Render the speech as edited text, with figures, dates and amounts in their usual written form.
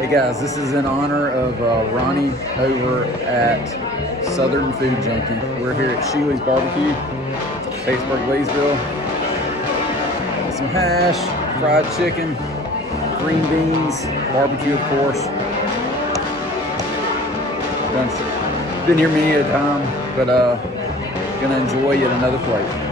Hey guys, this is in honor of Ronnie over at Southern Food Junkie. We're here at Shealy's BBQ, Batesburg-Leesville. Got some hash, fried chicken, green beans, barbecue of course. Been here many a time, but gonna enjoy yet another plate.